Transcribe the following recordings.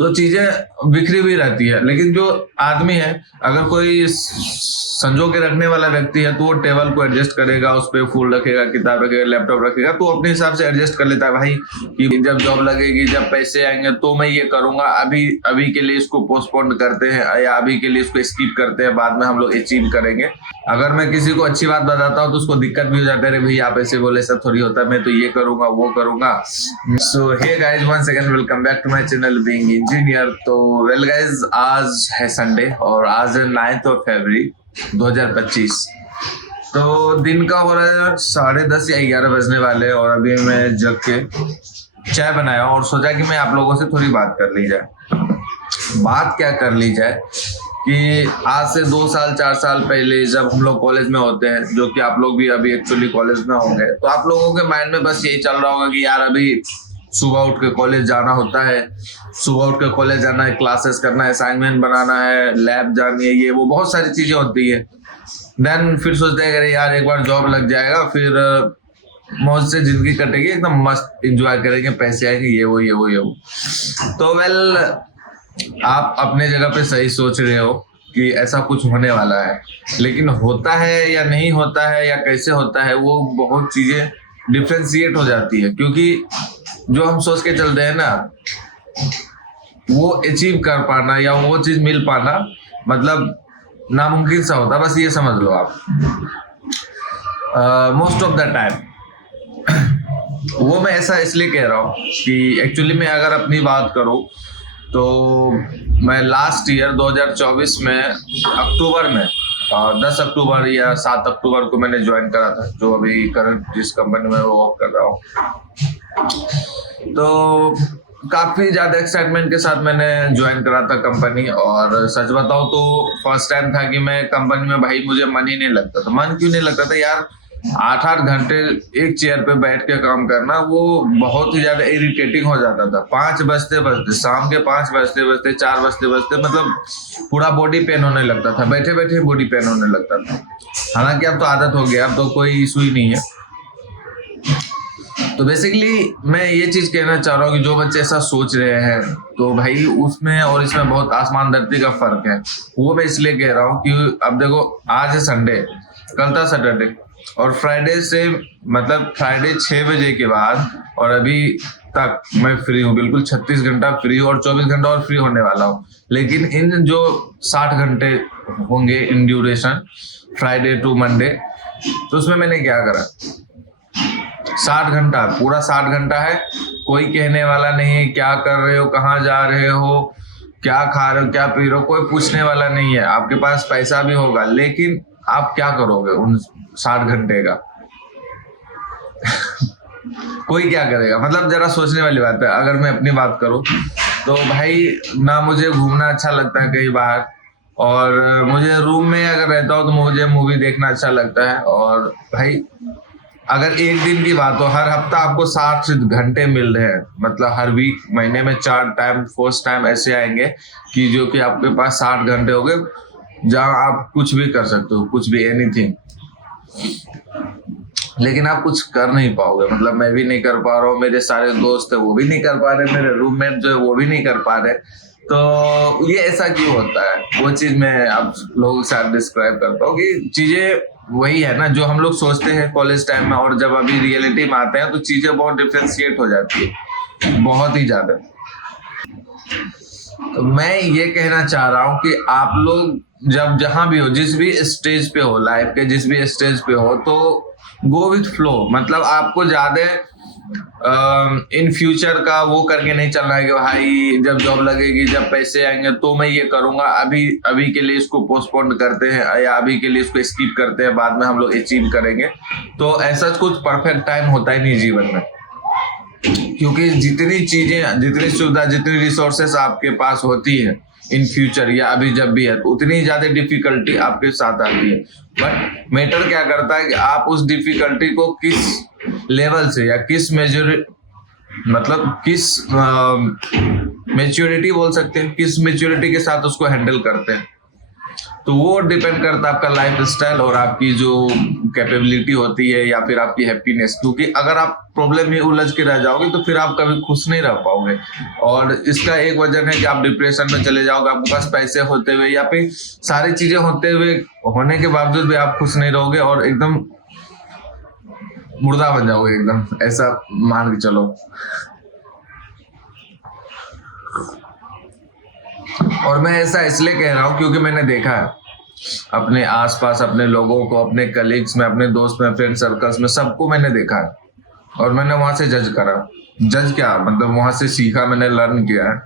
तो चीजें बिखरी हुई रहती है। लेकिन जो आदमी है, अगर कोई संजो के रखने वाला व्यक्ति है तो वो टेबल को एडजस्ट करेगा, उस पर फूल रखेगा, किताब रखेगा, लैपटॉप रखेगा, तो अपने हिसाब से एडजस्ट कर लेता है भाई कि जब जॉब लगेगी, जब पैसे आएंगे तो मैं ये करूंगा, अभी अभी के लिए इसको पोस्टपोन करते हैं या अभी के लिए इसको स्किप करते हैं, बाद में हम लोग अचीव करेंगे। अगर मैं किसी को अच्छी बात बताता हूँ तो उसको दिक्कत भी हो जाता है, भाई आप ऐसे बोले, सब थोड़ी होता है, मैं तो ये करूंगा वो करूंगा। So hey guys, once again welcome back to my channel being engineer. तो वेल गाइस, आज है संडे और आज है 9 फरवरी 2025। तो दिन का हो रहा है 10:30 या 11 बजने वाले हैं और अभी मैं जग के चाय बनाया और सोचा कि मैं आप लोगों से थोड़ी बात कर ली जाए। बात क्या कर ली जाए कि आज से 2 साल 4 साल पहले जब हम लोग कॉलेज में होते हैं, जो कि आप लोग भी अभी एक्चुअली कॉलेज में होंगे, तो आप लोगों के माइंड में बस यही चल रहा होगा कि यार अभी सुबह उठ के कॉलेज जाना होता है, सुबह उठ के कॉलेज जाना है, क्लासेस करना है, असाइनमेंट बनाना है, लैब जानी है, ये वो बहुत सारी चीजें होती है। देन फिर सोचते हैं अरे यार एक बार जॉब लग जाएगा, फिर मौज से जिंदगी कटेगी, एकदम मस्त एंजॉय करेंगे, पैसे आएंगे, ये वो। तो वेल, आप अपने जगह पे सही सोच रहे हो कि ऐसा कुछ होने वाला है, लेकिन होता है या नहीं होता है या कैसे होता है, वो बहुत चीजें डिफ्रेंशिएट हो जाती है। क्योंकि जो हम सोच के चलते हैं ना, वो अचीव कर पाना या वो चीज मिल पाना मतलब नामुमकिन सा होता है, बस ये समझ लो आप। मोस्ट ऑफ द टाइम वो मैं ऐसा इसलिए कह रहा हूँ कि एक्चुअली मैं अगर अपनी बात करूँ तो मैं लास्ट ईयर 2024 में अक्टूबर में 10 अक्टूबर या 7 अक्टूबर को मैंने ज्वाइन करा था, जो अभी करंट जिस कंपनी में वो वर्क कर रहा हूँ। तो काफी ज्यादा एक्साइटमेंट के साथ मैंने ज्वाइन करा था कंपनी, और सच बताऊं तो फर्स्ट टाइम था कि मैं कंपनी में, भाई मुझे मन ही नहीं लगता था। मन क्यों नहीं लगता था यार, 8-8 घंटे एक चेयर पे बैठ के काम करना वो बहुत ही ज्यादा इरिटेटिंग हो जाता था। 5 बजते बजते, शाम के 5 बजते बजते, 4 बजते बजते मतलब पूरा बॉडी पेन होने लगता था, बैठे बैठे बॉडी पेन होने लगता था। हालांकि अब तो आदत हो गया, अब तो कोई इशू ही नहीं है। तो बेसिकली मैं ये चीज कहना चाह रहा हूँ कि जो बच्चे ऐसा सोच रहे हैं, तो भाई उसमें और इसमें बहुत आसमान धरती का फर्क है। वो मैं इसलिए कह रहा हूँ कि अब देखो, आज है संडे, कल था सैटरडे, और फ्राइडे से मतलब फ्राइडे 6 बजे के बाद और अभी तक मैं फ्री हूँ, बिल्कुल 36 घंटा फ्री हूँ और 24 घंटा और फ्री होने वाला हूँ। लेकिन इन जो 60 घंटे होंगे in duration, Friday to Monday, तो उसमें मैंने क्या करा, 60 घंटा, पूरा 60 घंटा है। कोई कहने वाला नहीं है क्या कर रहे हो, कहाँ जा रहे हो, क्या खा रहे हो, क्या पी रहे हो, कोई पूछने वाला नहीं है। आपके पास पैसा भी होगा, लेकिन आप क्या करोगे उन 60 घंटे का? कोई क्या करेगा? मतलब जरा सोचने वाली बात है। अगर मैं अपनी बात करूं तो भाई, ना मुझे घूमना अच्छा लगता है कहीं बाहर, और मुझे रूम में अगर रहता हूं तो मुझे मूवी देखना अच्छा लगता है। और भाई अगर एक दिन की बात हो, हर हफ्ता आपको 60 घंटे मिल रहे हैं, मतलब हर वीक, महीने में 4 टाइम, 4 टाइम ऐसे आएंगे कि जो कि आपके पास 60 घंटे हो गए जहां आप कुछ भी कर सकते हो, कुछ भी, एनीथिंग। लेकिन आप कुछ कर नहीं पाओगे। मतलब मैं भी नहीं कर पा रहा हूँ, मेरे सारे दोस्त है वो भी नहीं कर पा रहे, मेरे रूममेट जो है वो भी नहीं कर पा रहे। तो ये ऐसा क्यों होता है, वो चीज मैं आप लोगों के साथ डिस्क्राइब करता हूँ कि चीजें वही है ना जो हम लोग सोचते हैं कॉलेज टाइम में, और जब अभी रियलिटी में आते हैं तो चीजें बहुत डिफ्रेंशिएट हो जाती है, बहुत ही ज्यादा। तो मैं ये कहना चाह रहा हूँ कि आप लोग जब जहां भी हो, जिस भी स्टेज पे हो, लाइफ के जिस भी स्टेज पे हो, तो गो विथ फ्लो। मतलब आपको ज्यादा इन फ्यूचर का वो करके नहीं चलना है कि भाई जब जॉब लगेगी, जब पैसे आएंगे तो मैं ये करूंगा, अभी अभी के लिए इसको पोस्टपोन करते हैं या अभी के लिए इसको स्किप करते हैं, बाद में हम लोग अचीव करेंगे। तो ऐसा कुछ परफेक्ट टाइम होता ही नहीं जीवन में, क्योंकि जितनी चीजें, जितनी सुविधा, जितनी रिसोर्सेस आपके पास होती है इन फ्यूचर या अभी जब भी है, तो उतनी ज्यादा डिफिकल्टी आपके साथ आती है। बट मैटर क्या करता है कि आप उस डिफिकल्टी को किस लेवल से या किस मतलब किस मैच्योरिटी बोल सकते हैं, किस मैच्योरिटी के साथ उसको हैंडल करते हैं। तो वो डिपेंड करता है आपका लाइफ स्टाइल और आपकी जो कैपेबिलिटी होती है या फिर आपकी हैप्पीनेस। क्योंकि अगर आप प्रॉब्लम में उलझ के रह जाओगे तो फिर आप कभी खुश नहीं रह पाओगे। और इसका एक वजह है कि आप डिप्रेशन में चले जाओगे, आपके पास पैसे होते हुए या फिर सारी चीजें होते हुए होने के बावजूद भी आप खुश नहीं रहोगे और एकदम मुर्दा बन जाओगे एकदम, ऐसा मान के चलो। और मैं ऐसा इसलिए कह रहा हूँ क्योंकि मैंने देखा है अपने आसपास, अपने लोगों को, अपने कलीग्स में, अपने दोस्त में, फ्रेंड सर्कल्स में, सबको मैंने देखा है और मैंने वहां से जज करा। जज क्या मतलब, वहां से सीखा, मैंने लर्न किया है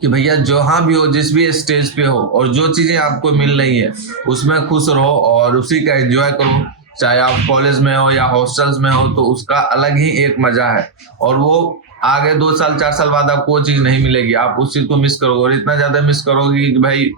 कि भैया जहाँ भी हो, जिस भी स्टेज पे हो और जो चीजें आपको मिल रही है उसमें खुश रहो और उसी का एंजॉय करो। चाहे आप कॉलेज में हो या हॉस्टल्स में हो तो उसका अलग ही एक मजा है और वो आगे 2 साल 4 साल बाद आपको वो चीज नहीं मिलेगी, आप उस चीज को मिस करोगे और इतना ज्यादा मिस करोगे कि भाई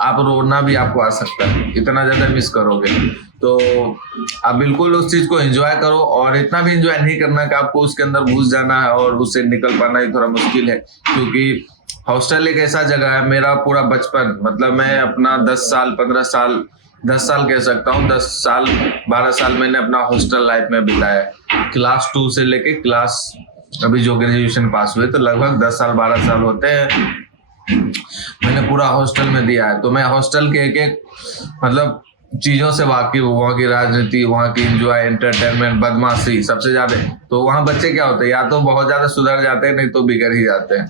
आप रोना भी आपको आ सकता है, इतना ज्यादा मिस करोगे। तो आप बिल्कुल उस चीज को एंजॉय करो और इतना भी एंजॉय नहीं करना कि आपको उसके अंदर घुस जाना है और उससे निकल पाना ही थोड़ा मुश्किल है। क्योंकि हॉस्टल एक ऐसा जगह है, मेरा पूरा बचपन, मतलब मैं अपना 10 साल 15 साल 10 साल कह सकता हूँ, 10 साल 12 साल मैंने अपना हॉस्टल लाइफ में बिताया। क्लास 2 से लेके क्लास, अभी जो ग्रेजुएशन पास हुए तो लगभग 10 साल 12 साल होते हैं मैंने पूरा हॉस्टल में दिया है। तो मैं हॉस्टल के एक एक मतलब चीजों से वाकिफ हूँ, वहाँ की राजनीति, वहाँ की एंजॉय, एंटरटेनमेंट, बदमाशी सबसे ज्यादा। तो वहाँ बच्चे क्या होते हैं, या तो बहुत ज्यादा सुधर जाते हैं, नहीं तो बिगड़ ही जाते हैं।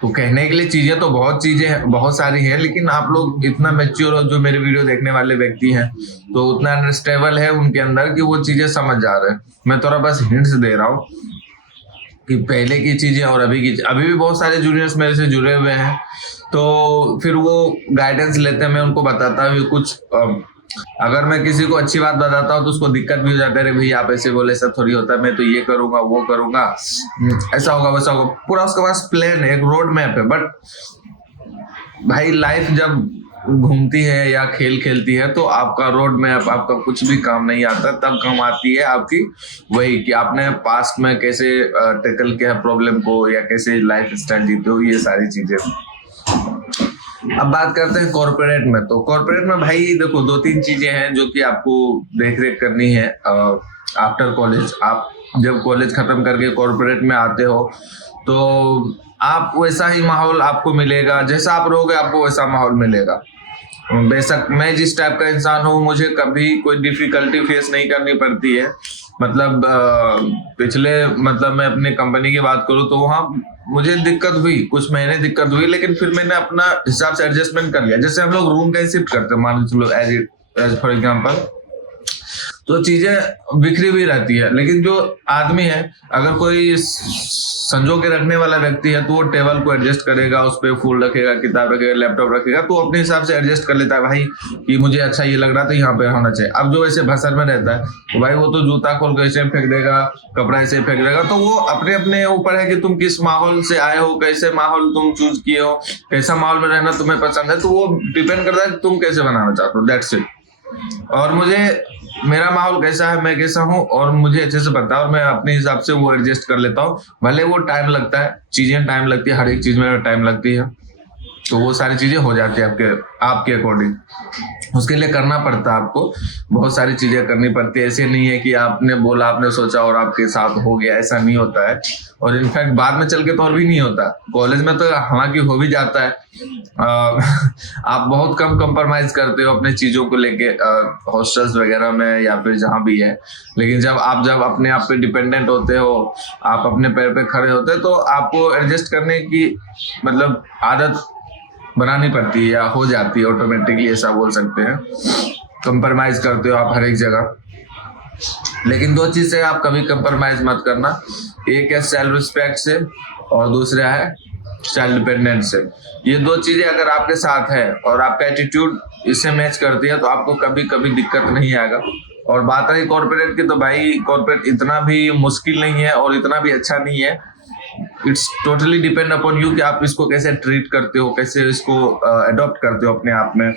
तो कहने के लिए चीजें तो बहुत सारी हैं, लेकिन आप लोग इतना मैच्योर हो, जो मेरे वीडियो देखने वाले व्यक्ति हैं, तो उतना अंडरस्टेबल है उनके अंदर कि वो चीजें समझ जा रहे हैं। मैं थोड़ा बस हिंट्स दे रहा हूँ कि पहले की चीजें और अभी भी बहुत सारे जूनियर्स मेरे से जुड़े हुए हैं, तो फिर वो गाइडेंस लेते हैं, मैं उनको बताता हूँ कुछ। अगर मैं किसी को अच्छी बात बताता हूँ तो उसको दिक्कत भी हो जाता है, अरे भैया आप ऐसे बोले, सब थोड़ी होता है, मैं तो ये करूंगा वो करूंगा, ऐसा होगा वैसा होगा, पूरा उसके पास प्लान है, एक रोड मैप है। बट भाई लाइफ जब घूमती है या खेल खेलती है तो आपका रोड मैप, आपका कुछ भी काम नहीं आता। तब काम आती है आपकी वही कि आपने पास्ट में कैसे टैकल किया प्रॉब्लम को या कैसे लाइफ स्टाइल जीते हो, ये सारी चीजें। अब बात करते हैं कॉर्पोरेट में। तो कॉर्पोरेट में भाई देखो 2-3 चीजें हैं जो कि आपको देख रेख करनी है आफ्टर कॉलेज। आप जब कॉलेज खत्म करके कॉर्पोरेट में आते हो तो आप वैसा ही माहौल आपको मिलेगा, जैसा आप रहोगे आपको वैसा माहौल मिलेगा। बेशक मैं जिस टाइप का इंसान हूँ, मुझे कभी कोई डिफिकल्टी फेस नहीं करनी पड़ती है। मतलब पिछले, मतलब मैं अपनी कंपनी की बात करूँ तो वहाँ मुझे दिक्कत हुई, कुछ महीने दिक्कत हुई, लेकिन फिर मैंने अपना हिसाब से एडजस्टमेंट कर लिया। जैसे हम लोग रूम कहीं शिफ्ट करते हैं, मान लो एज फॉर एग्जाम्पल, तो चीजें बिखरी हुई रहती है, लेकिन जो आदमी है, अगर कोई संजो के रखने वाला व्यक्ति है तो वो टेबल को एडजस्ट करेगा, उस पर फूल रखेगा, किताब रखेगा, लैपटॉप रखेगा, तो अपने हिसाब से एडजस्ट कर लेता है भाई कि मुझे अच्छा ये लग रहा था, यहाँ पे होना चाहिए। अब जो ऐसे भसर में रहता है तो भाई वो तो जूता खोल के ऐसे फेंक देगा, कपड़ा ऐसे फेंक देगा। तो वो अपने अपने ऊपर है कि तुम किस माहौल से आए हो, कैसे माहौल तुम चूज किए हो, कैसा माहौल में रहना तुम्हें पसंद है, तो वो डिपेंड करता है कि तुम कैसे बनाना चाहते हो। That's it. और मुझे मेरा माहौल कैसा है, मैं कैसा हूँ, और मुझे अच्छे से पता है और मैं अपने हिसाब से वो एडजस्ट कर लेता हूँ। भले वो टाइम लगता है, चीजें टाइम लगती है, हर एक चीज में टाइम लगती है, तो वो सारी चीजें हो जाती है आपके अकॉर्डिंग। उसके लिए करना पड़ता है आपको, बहुत सारी चीजें करनी पड़ती है। ऐसे नहीं है कि आपने बोला, आपने सोचा और आपके साथ हो गया, ऐसा नहीं होता है। और इनफैक्ट बाद में चल के तो और भी नहीं होता। कॉलेज में तो हालांकि हो भी जाता है, आप बहुत कम कंप्रोमाइज करते हो अपने चीजों को लेके हॉस्टल्स वगैरह में या फिर जहां भी है। लेकिन जब अपने आप पे डिपेंडेंट होते हो, आप अपने पैर पे खड़े होते हो, तो आपको एडजस्ट करने की मतलब आदत बनानी पड़ती है या हो जाती है ऑटोमेटिकली, ऐसा बोल सकते हैं। कंप्रोमाइज करते हो आप हर एक जगह, लेकिन 2 चीज से आप कभी कंप्रोमाइज मत करना। एक है सेल्फ रिस्पेक्ट से और दूसरा है सेल्फ डिपेंडेंस से। ये 2 चीजें अगर आपके साथ है और आपका एटीट्यूड इससे मैच करती है तो आपको कभी कभी दिक्कत नहीं आएगा। और बात रही कॉर्पोरेट की, तो भाई कॉर्पोरेट इतना भी मुश्किल नहीं है और इतना भी अच्छा नहीं है। It's totally depend upon you कि आप इसको कैसे ट्रीट करते हो, कैसे इसको अडॉप्ट करते हो अपने आप में।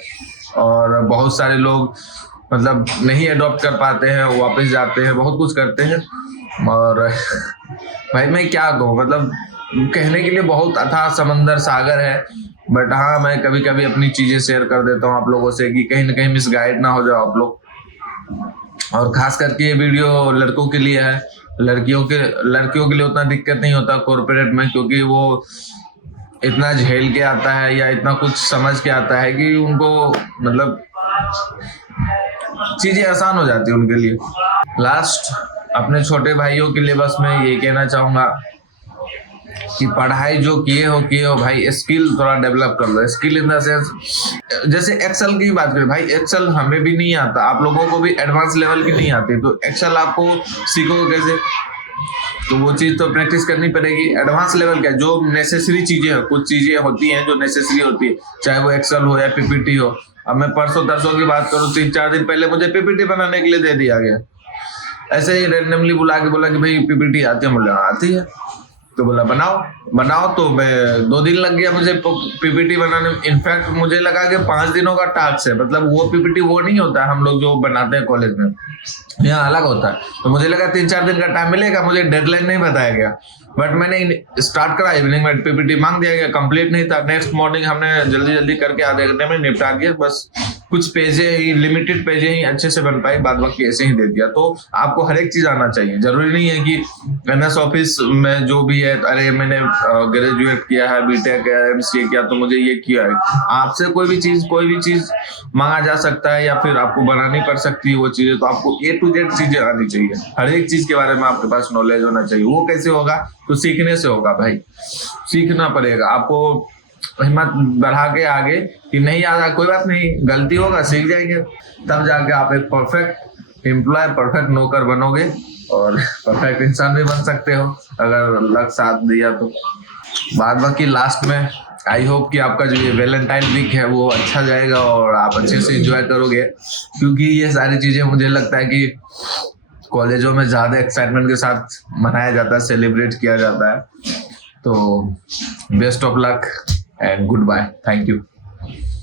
और बहुत सारे लोग मतलब नहीं अडॉप्ट कर पाते हैं, वापस जाते हैं, बहुत कुछ करते हैं। और भाई मैं क्या कहूँ, मतलब कहने के लिए बहुत अथाह समंदर सागर है, बट हाँ मैं कभी कभी अपनी चीजें शेयर कर देता हूँ आप लोगों से कि कहीं ना कहीं मिसगाइड ना हो जाओ आप लोग। और खास करके ये वीडियो लड़कों के लिए है, लड़कियों के लिए उतना दिक्कत नहीं होता कॉर्पोरेट में, क्योंकि वो इतना झेल के आता है या इतना कुछ समझ के आता है कि उनको मतलब चीजें आसान हो जाती है उनके लिए। लास्ट अपने छोटे भाइयों के लिए बस मैं ये कहना चाहूंगा कि पढ़ाई जो किए हो भाई, स्किल थोड़ा डेवलप कर लो। स्किल इन द सेंस, जैसे एक्सेल की बात करें भाई, एक्सेल हमें भी नहीं आता, आप लोगों को भी एडवांस लेवल की नहीं आती, तो एक्सेल आपको सीखोगे कैसे? तो वो चीज तो प्रैक्टिस करनी पड़ेगी। एडवांस लेवल क्या, जो नेसेसरी चीजें हैं, कुछ चीजें होती हैं जो नेसेसरी होती है, चाहे वो एक्सेल हो या पीपीटी हो। अब मैं परसों तरसों की बात करूँ, 3-4 दिन पहले मुझे पीपीटी बनाने के लिए दे दिया गया, ऐसे ही रैंडमली बुला के बोला कि भाई पीपीटी आती है, मुझे आती है, तो बोला बनाओ। तो मैं 2 दिन लग गया मुझे पीपीटी बनाने में। इनफैक्ट मुझे लगा कि 5 दिनों का टास्क है, मतलब वो पीपीटी वो नहीं होता हम लोग जो बनाते हैं कॉलेज में, यहाँ अलग होता है। तो मुझे लगा 3-4 दिन का टाइम मिलेगा, मुझे डेडलाइन नहीं बताया गया, बट मैंने स्टार्ट करा, इवनिंग में पीपीटी मांग दिया गया, कंप्लीट नहीं था। नेक्स्ट मॉर्निंग हमने जल्दी करके आधे घंटे में निपटा दिया, बस कुछ पेजें ही, लिमिटेड पेजें ही अच्छे से बन पाई, बाद बाकी ऐसे ही दे दिया। तो आपको हर एक चीज आना चाहिए, जरूरी नहीं है कि एमएस ऑफिस में जो भी है, अरे मैंने ग्रेजुएट किया है, बीटेक किया है, एमसीए किया तो मुझे ये किया है। आपसे कोई भी चीज मांगा जा सकता है या फिर आपको बनानी पड़ सकती है वो चीजें, तो आपको A to Z चीजें आनी चाहिए, हर एक चीज के बारे में आपके पास नॉलेज होना चाहिए। वो कैसे होगा? तो सीखने से होगा भाई, सीखना पड़ेगा आपको, हिम्मत बढ़ा के आगे कि नहीं आ रहा कोई बात नहीं, गलती होगा, सीख जाएंगे, तब जाके आप एक परफेक्ट एम्प्लॉय, परफेक्ट नौकर बनोगे और परफेक्ट इंसान भी बन सकते हो अगर लक साथ दिया तो। बाद बाकी लास्ट में आई होप कि आपका जो ये वैलेंटाइन वीक है वो अच्छा जाएगा और आप अच्छे से एंजॉय करोगे, क्योंकि ये सारी चीजें मुझे लगता है कि कॉलेजों में ज्यादा एक्साइटमेंट के साथ मनाया जाता है, सेलिब्रेट किया जाता है। तो best of luck and goodbye, thank you.